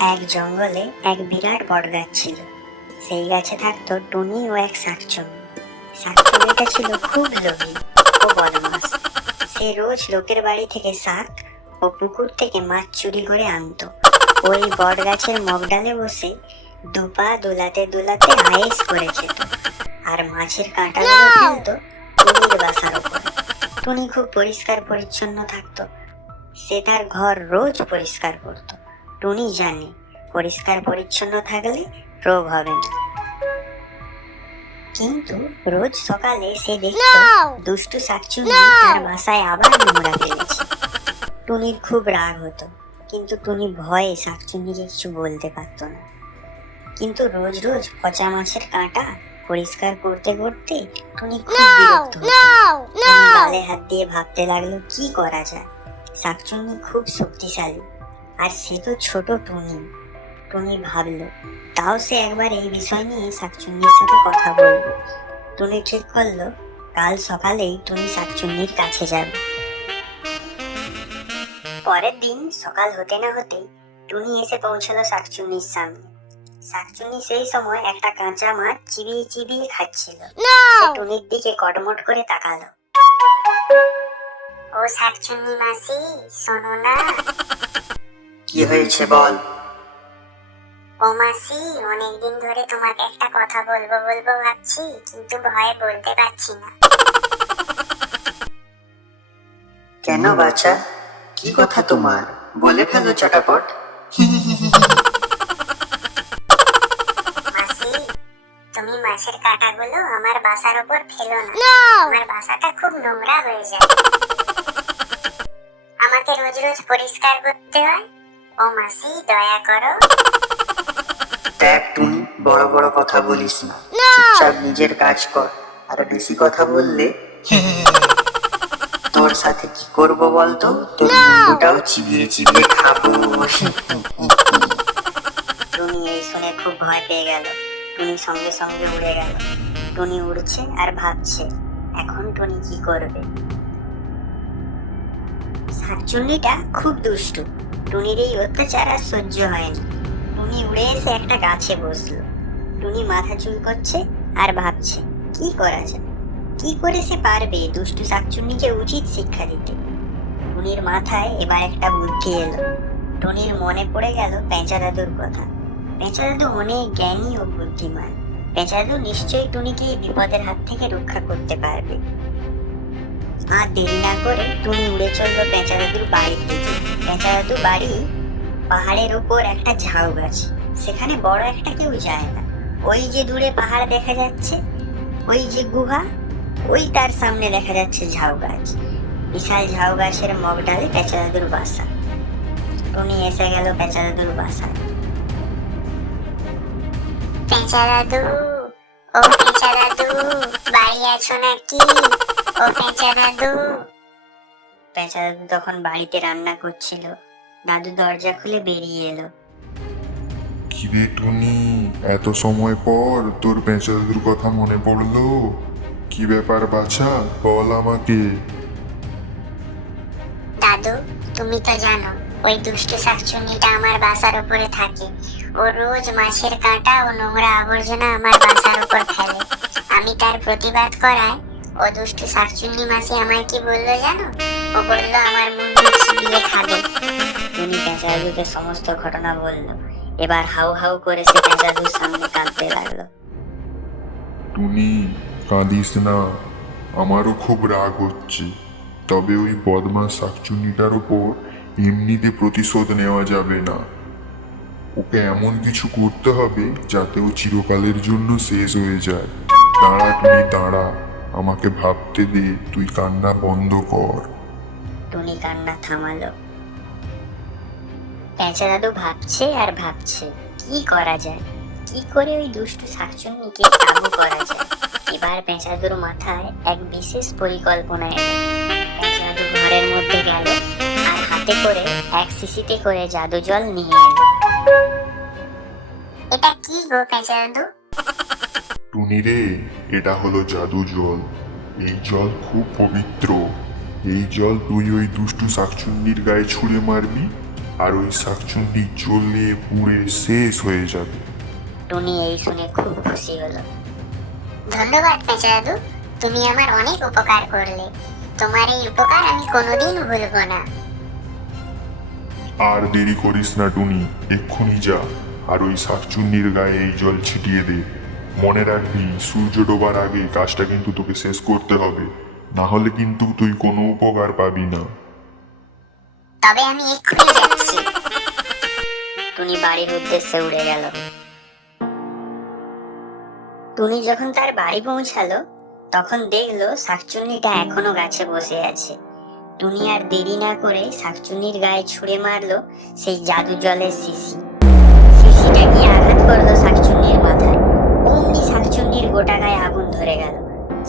এক জঙ্গলে এক বিরাট বটগাছ ছিল। সেই গাছে থাকতো টুনি ও এক শাকচুন্নি। শাকচুন্নিটা ছিল খুব লোভী ও বদমাস। সে রোজ লোকের বাড়ি থেকে শাক ও পুকুর থেকে মাছ চুরি করে আনতো। ওই বট গাছের মগডালে বসে দুপা দোলাতে দোলাতে আয়েস করে খেত, আর মাছের কাঁটাগুলো ফেলতো টুনির বাসার ওপর। টুনি খুব পরিষ্কার পরিচ্ছন্ন থাকতো। সে তার ঘর রোজ পরিষ্কার করত। টুনি জানে পরিষ্কার পরিচ্ছন্ন থাকলে রোগ হবে না। কিন্তু রোজ সকালে সে দেখত দুষ্টু শাকচুন্নি তার বাসায় আবার নোংরা ফেলেছে। টুনির খুব রাগ হতো, কিন্তু টুনি ভয়ে শাকচুন্নিকে কিছু বলতে পারত না। কিন্তু রোজ রোজ পচা মাছের কাঁটা পরিষ্কার করতে করতে টুনি খুব বিরক্ত হতো। টুনি গালে হাত দিয়ে ভাবতে লাগলো কি করা যায়। শাকচুন্নি খুব শক্তিশালী, আর সে তো ছোট টুনি। টুনি ভাবলো তাও সে একবার এই বিষয় নিয়ে শাকচুন্নির সাথে কথা বলবে। টুনি ঠিক করলো কাল সকালেই টুনি শাকচুন্নির কাছে যাবে। পরের দিন সকাল হতে না হতেই টুনি এসে পৌঁছালো শাকচুন্নির সামনে। শাকচুন্নি সেই সময় একটা কাঁচা মাছ চিবিয়ে চিবিয়ে খাচ্ছিল। সে টুনির দিকে কটমট করে তাকালো। ও শাকচুন্নি মাসি, শোনো না। কি হয়েছে বল। ও মাসি, অনেকদিন ধরে তোমাকে একটা কথা বলবো বলবো ভাবছি, কিন্তু ভয়ে বলতে পারছি না। কেন বাছা, কি কথা তোমার, বলে ফেলো চটাপট। মাসি, তুমি মাছের কাঁটাগুলো আমার বাসার উপর ফেলো না। আমার বাসাটা খুব নোংরা হয়ে যায়, আমাকে রোজ রোজ পরিষ্কার করতে হয়। ও মাসি, দয়া করো। দেখ টুনি, বড় বড় কথা বলিস না, চুপচাপ নিজের কাজ কর। আর বেশি কথা বললে তোর সাথে কি করব বলতো, তোর মুন্ডুটাও চিবিয়ে চিবিয়ে খাবো। টুনি এই শুনে খুব ভয় পেয়ে গেল। টুনি সঙ্গে সঙ্গে উড়ে গেল। টুনি উড়ছে আর ভাবছে এখন টুনি কি করবে। শাকচুন্নিটা খুব দুষ্টু। টুনির এই অত্যাচার আর সহ্য হয়নি। টুনি উড়ে এসে একটা গাছে বসলো। টুনি মাথা চুল করছে আর ভাবছে কি করা যায়, কি করে সে পারবে দুষ্টু শাকচুন্নিকে উচিত শিক্ষা দিতে। টুনির মাথায় এবার একটা বুদ্ধি এলো। টুনির মনে পড়ে গেল পেঁচা দাদুর কথা। পেঁচা দাদু অনেক জ্ঞানী ও বুদ্ধিমান। পেঁচা দাদু নিশ্চয়ই টুনিকে এই বিপদের হাত থেকে রক্ষা করতে পারবে। আর দেরি না করে টুনি উড়ে চললো পেঁচা দাদুর বাড়ির দিকে। পেঁচা দাদু বাড়ি পাহাড়ের উপর একটা ঝাউ গাছ। সেখানে বড় একটা কেউ যায় না। ওই যে দূরে পাহাড় দেখা যাচ্ছে, ওই যে গুহা, ওই তার সামনে দেখা যাচ্ছে ঝাউ গাছ। বিশাল ঝাউ গাছের মগডালে পেঁচা দাদুর বাসা। টুনি এসে গেল পেঁচা দাদুর বাসায়। পেঁচা দাদু, ও পেঁচা দাদু, বাড়ি আছো নাকি? ও পেঁচা দাদু। পেঁচা দাদু তখন বাড়িতে রান্না করছিল। দাদু দরজা খুলে বেরিয়ে এলো। কিরে টুনি, এত সময় পর তোর পেঁচা দাদুর কথা মনে পড়লো? কি ব্যাপার বাছা, বল আমাকে। দাদু, তুমি তো জানো ওই দুষ্টু শাকচুন্নিটা আমার বাসার উপরে থাকে। ও রোজ মাছের কাঁটা ও নোংরা আবর্জনা আমার বাসার উপর ফেলে। আমি তার প্রতিবাদ করায় ও দুষ্টু শাকচুন্নি মাসি আমায় কি বললো জানো? ও বললো আমার মুন্ডু চিবিয়ে খাবে। টুনি পেঁচা দাদুকে সমস্ত ঘটনা বলল। এবার হাউ হাউ করে সে পেঁচা দাদুর সামনে কাঁদতে লাগলো। টুনি, কাঁদিস না, আমারও খুব রাগ হচ্ছে। তবে ওই বদমাস শাকচুন্নিটার ওপর এমনিতে প্রতিশোধ নেওয়া যাবে না। ওকে এমন কিছু করতে হবে যাতে ও চিরকালের জন্য শেষ হয়ে যায়। দাঁড়া টুনি, দাঁড়া, আমাকে ভাবতে দে, তুই কান্না বন্ধ কর। টুনি কান্না থামালো। পেঁচা দাদু ভাবছে আর ভাবছে কি করা যায়, কি করে ওই দুষ্টু শাকচুন্নিকে কাবু করা যায়। এবার পেঁচা দাদুর মাথায় এক বিশেষ পরিকল্পনা এলো। পেঁচা দাদু ঘরের মধ্যে গেল আর হাতে করে এক শিশিতে করে জাদু জল নিয়ে এলো। এটা কি গো পেঁচা দাদু? টুনি রে, এটা হলো জাদু জল। এই জল খুব পবিত্র। এই জল তুই ওই দুষ্টু শাকচুন্নির গায়ে ছুঁড়ে মারবি, আর ওই শাকচুন্নি জ্বলে পুড়ে শেষ হয়ে যাবে। টুনি এই শুনে খুব খুশি হলো। ধন্যবাদ পেঁচা দাদু, তুমি আমার অনেক উপকার করলে। তোমার এই উপকার আমি কোনোদিন ভুলবো না। আর দেরি করিস না টুনি, এক্ষুনি যা আর ওই শাকচুন্নির গায়ে এই জল ছিটিয়ে দে। মনে রাখবি সূর্য ডোবার আগে কাজটা কিন্তু তোকে শেষ করতে হবে, না হলে কিন্তু তুই কোনো উপকার পাবি না। তবে আমি এক্ষুনি যাচ্ছি। টুনি বাড়ির উদ্দেশ্যে উড়ে গেল। টুনি যখন তার বাড়ি পৌঁছালো তখন দেখলো শাকচুন্নিটা এখনো গাছে বসে আছে। টুনি আর দেরি না করে শাকচুন্নির গায়ে ছুঁড়ে মারলো সেই জাদু জলের শিশি। শিশিটা গিয়ে আঘাত করলো শাকচুন্নির মাথায়। অমনি শাকচুন্নির গোটা গায়ে আগুন ধরে গেল।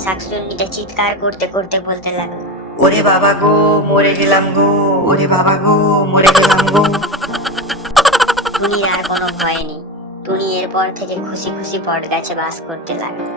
শাকচুন্নিটা চিৎকার করতে করতে বলতে লাগলো, ওরে বাবা গো, মরে গেলাম গো, ওরে বাবা গো, মরে গেলাম গো। টুনির আর কোনো ভয় নেই। টুনি এরপর থেকে খুশি খুশি বট গাছে বাস করতে লাগলো।